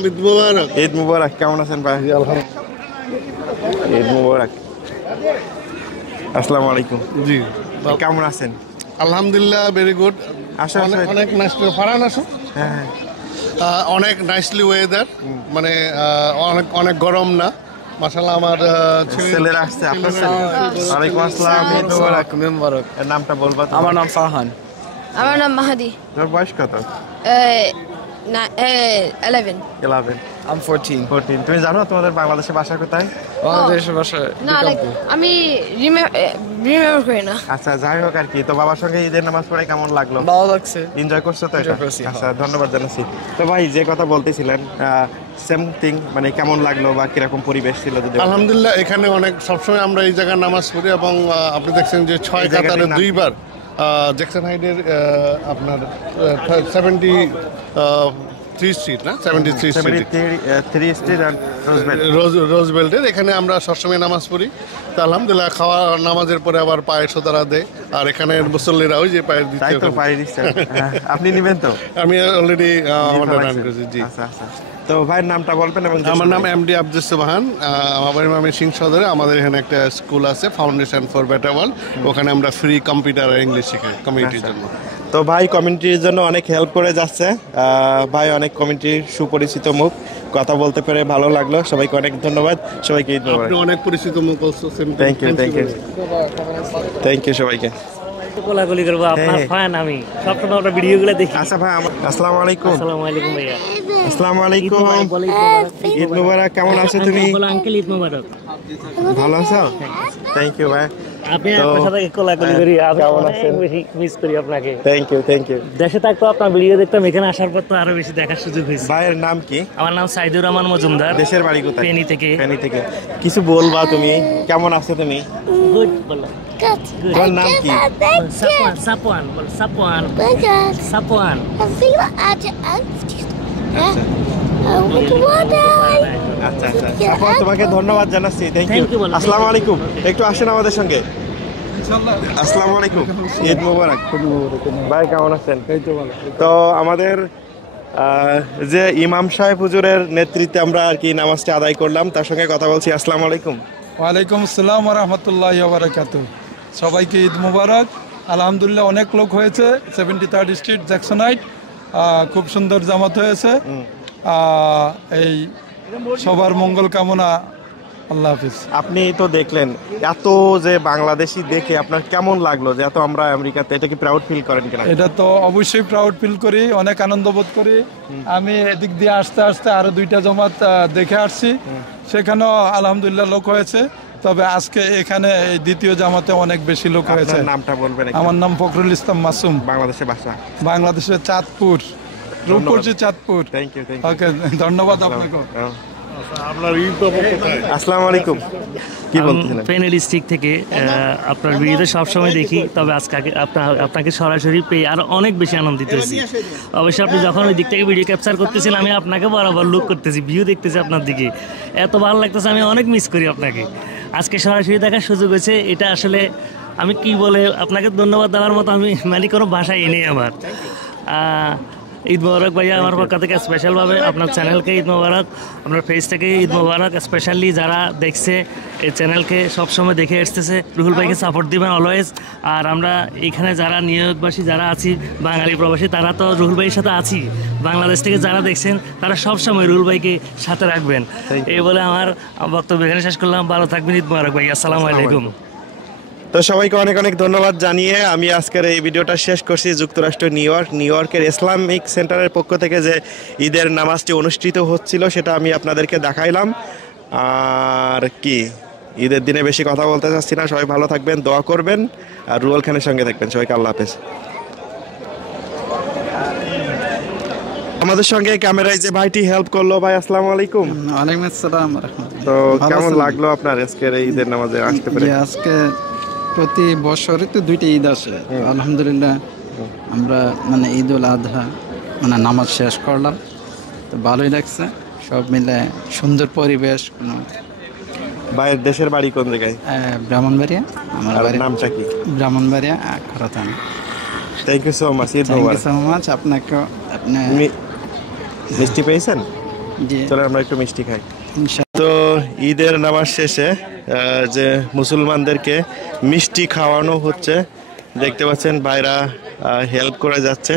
সালাম, ঈদ মুবারক। ঈদ মুবারক, কেমন আছেন ভাই? ঈদ মুবারক। আসসালামু আলাইকুম। জি, কেমন আছেন? আলহামদুলিল্লাহ, ভেরি গুড। অনেক নাইসলি ফারান আসো। হ্যাঁ, অনেক নাইসলি ওয়েদার, মানে অনেক গরম না। মাশাআল্লাহ, আমার ছেলেরা আসছে। আপনার ছেলে? ওয়ালাইকুম আসসালাম, ঈদ মুবারক। এর নামটা বলবা? আমার নাম ফারহান। আমার নাম মাহাদি। তোর বয়স কত? 11। 11। I'm 14. 14। তুমি জানো তোমাদের বাংলাদেশে বাসা কোথায়? বাংলাদেশের ভাষা না, আমি রিমেম্বার করি না। আচ্ছা, যাই হোক আর কি। তো বাবার সঙ্গে ঈদের নামাজ পড়ে কেমন লাগলো? ভালো লাগছে। এনজয় করছো তো? এটা করছি, আচ্ছা, ধন্যবাদ জানাচ্ছি। তো ভাই, যে কথা বলতেছিলেন, সেম থিং, মানে কেমন লাগলো বা কিরকম পরিবেশ ছিল? আলহামদুলিল্লাহ, এখানে অনেক সবসময় আমরা এই জায়গায় নামাজ পড়ি এবং আপনি দেখছেন যে 6 কাতারে 2 বার জ্যাকসন হাইডের আপনার 73 স্ট্রিট না 73 স্ট্রিট রোজবেল্টের এখানে আমরা সবসময় নামাজ পড়ি। তো আলহামদুলিল্লাহ, খাওয়া নামাজের পরে আবার পায়ের সোতারা দেয়, আর এখানে মুসল্লিরা ওই যে পায়ের দিচ্ছে। আপনি নেবেন তো? আমি অলরেডি আমাদের রান করেছি। জি, আচ্ছা আচ্ছা। তো ভাইয়ের নামটা বলবেন? এবং আমার নাম এমডি আব্দুস সোবহান। আমার আমি সিং সদরে। আমাদের এখানে একটা স্কুল আছে, ফাউন্ডেশন ফর বেটার ওয়ার্ল্ড। ওখানে আমরা ফ্রি কম্পিউটার আর ইংলিশ শিখাই কমিউনিটির জন্য। তো ভাই কমিউনিটির জন্য অনেক হেল্প করে যাচ্ছে। ভাই অনেক কমিউনিটির সুপরিচিত মুখ, কথা বলতে পেরে ভালো লাগলো। সবাইকে অনেক ধন্যবাদ। সবাইকে ঈদ মোবারক। আপনি অনেক পরিচিত মুখ। Thank you, thank you, thank you সবাইকে। কোলাকুলি করবো, আপনার ফ্যান আমি, সবসময় আপনার ভিডিওগুলো দেখি। আচ্ছা ভাই, আসসালামু আলাইকুম। আসসালামু আলাইকুম ভাইয়া। আসসালামু আলাইকুম। ঈদ মুবারক। কেমন আছো তুমি? আঙ্কেল ঈদ মুবারক। ভালো আছো? থ্যাংক ইউ ভাই। আপনি আপনার সাথে কোলাকুলি করি, কেমন আছেন? মিস করি আপনাকে। Thank you, thank you. দেশে থাকতো আপনার ভিডিও দেখতাম, এখানে আসার পর তো আরো বেশি দেখার সুযোগ হয়েছে। ভাইয়ের নাম কি? আমার নাম সাইদুর রহমান মজুমদার। দেশের বাড়ি কোথায়? ফেনী থেকে। ফেনী থেকে। কিছু বলবা তুমি? কেমন আছো তুমি? গুড বলো। তোমার নাম কি? সাপওয়ান। সাপওয়ান বল। সাপওয়ান। সাপওয়ান। আচ্ছা আচ্ছা, সাপওয়ান, তোমাকে ধন্যবাদ জানাচ্ছি। Thank you. Thank you বলো। আসসালামু আলাইকুম। একটু আসেন আমাদের সঙ্গে। আসসালামু আলাইকুম। ঈদ মোবারক ভাই, কেমন আছেন? তো আমাদের যে ইমাম সাহেব হুজুরের নেতৃত্বে আমরা আর কি নামাজটা আদায় করলাম, তার সঙ্গে কথা বলছি। আসসালামু আলাইকুম। ওয়ালাইকুম আসসালাম ওয়া রাহমাতুল্লাহি ওয়া বারাকাতুহু। সবাইকে ঈদ মুবারক। আলহামদুলিল্লাহ, অনেক লোক হয়েছে। 73rd স্ট্রিট জ্যাকসনাইট, খুব সুন্দর জামাত হয়েছে। এই সবার মঙ্গল কামনা। আল্লাহ হাফিজ। আপনি তো দেখলেন, এত যে বাংলাদেশি দেখে আপনার কেমন লাগলো? যে এত আমরা আমেরিকাতে, এটা কি প্রাউড ফিল করেন কিনা? এটা তো অবশ্যই প্রাউড ফিল করি, অনেক আনন্দ বোধ করি। আমি এদিক দিয়ে আসতে আসতে আরো 2টা জমাত দেখে আসছি, সেখানেও আলহামদুলিল্লাহ লোক হয়েছে। তবে আজকে এখানে এই দ্বিতীয় জামাতে অনেক বেশি লোক হয়েছে। নামটা বলবেন? আমার নাম ফখরুল ইসলাম মাসুম। বাংলাদেশে বাসা? বাংলাদেশের Chandpur, Ruppur Chandpur. Thank you, thank you. Okay, ধন্যবাদ আপনাকে। আপনার ঈদ আসসালামু আলাইকুম। কি বলতেছিলেন? ফেনী ডিস্ট্রিক্ট থেকে আপনার ভিডিওতে সবসময় দেখি, তবে আজকে আপনাকে সরাসরি পেয়ে আরো অনেক বেশি আনন্দিত হয়েছি। অবশ্যই আপনি যখন ওই দিক থেকে ভিডিও ক্যাপচার করতেছিলেন, আমি আপনাকে বরাবর লুক করতেছি, ভিউ দেখতেছি আপনার দিকে, এত ভালো লাগতেছে। আমি অনেক মিস করি আপনাকে। আজকে সরাসরি দেখার সুযোগ হয়েছে, এটা আসলে আমি কি বলে আপনাকে ধন্যবাদ দেওয়ার মতো আমি মানে কোনো ভাষাই নেই আমার। ঈদ মোবারক ভাইয়া, আমার পক্ষ থেকে স্পেশালভাবে আপনার চ্যানেলকে ঈদ মোবারক, আপনার পেজ থেকে ঈদ মোবারক। স্পেশালি যারা দেখছে এই চ্যানেলকে, সবসময় দেখে আসতেছে, রুহুল ভাইকে সাপোর্ট দিবেন অলওয়েজ। আর আমরা এখানে যারা নিয়োগবাসী যারা আছি, বাঙালি প্রবাসী, তারা তো রুহুল ভাইয়ের সাথে আছি। বাংলাদেশ থেকে যারা দেখছেন, তারা সবসময় রুহুল ভাইকে সাথে রাখবেন, এই বলে আমার বক্তব্য এখানে শেষ করলাম। ভালো থাকবেন। ঈদ মোবারক ভাই। আসসালামু আলাইকুম। তো সবাইকে অনেক অনেক ধন্যবাদ জানিয়ে আমি আজকের এই ভিডিওটা শেষ করছি। যুক্তরাষ্ট্র নিউ ইয়র্কের ইসলামিক সেন্টারের পক্ষ থেকে যে ঈদের নামাজটি অনুষ্ঠিত হচ্ছিল, সেটা আমি আপনাদেরকে দেখাইলাম। আর কি, ঈদের দিনে বেশি কথা বলতে চাচ্ছি না। সবাই ভালো থাকবেন, দোয়া করবেন, আর রুয়েল খানের সঙ্গে থাকবেন। সবাইকে আল্লাহ হাফেজ। আমাদের সঙ্গে ক্যামেরায় যে ভাইটি হেল্প করলো, ভাই আসসালামু আলাইকুম। ওয়ালাইকুম আসসালাম। তো কেমন লাগলো আপনার আজকের এই ঈদের নামাজে আসতে পেরে? আজকে প্রতি বছরে তো 2টা ঈদ আসে, আলহামদুলিল্লাহ আমরা মানে ঈদ উল আজহা মানে নামাজ শেষ করলাম, তো ভালোই লাগছে। সব মিলে সুন্দর পরিবেশ। ভাইয়ের দেশের বাড়ি কোন জায়গায়? ব্রাহ্মণবাড়িয়া। আমার বাড়ির নামটা কি? ব্রাহ্মণবাড়িয়া খরতান। Thank you so much. Eid thank you Mubarak. So much. আপনাকে আপনি মিষ্টি পেয়েছেন? জি চলো আমরা একটু মিষ্টি খাই। ইনশাআল্লাহ। তো ঈদের নামাজ শেষে যে মুসলমানদেরকে মিষ্টি খাওয়ানো হচ্ছে, দেখতে পাচ্ছেন ভাইরা হেল্প করে যাচ্ছে।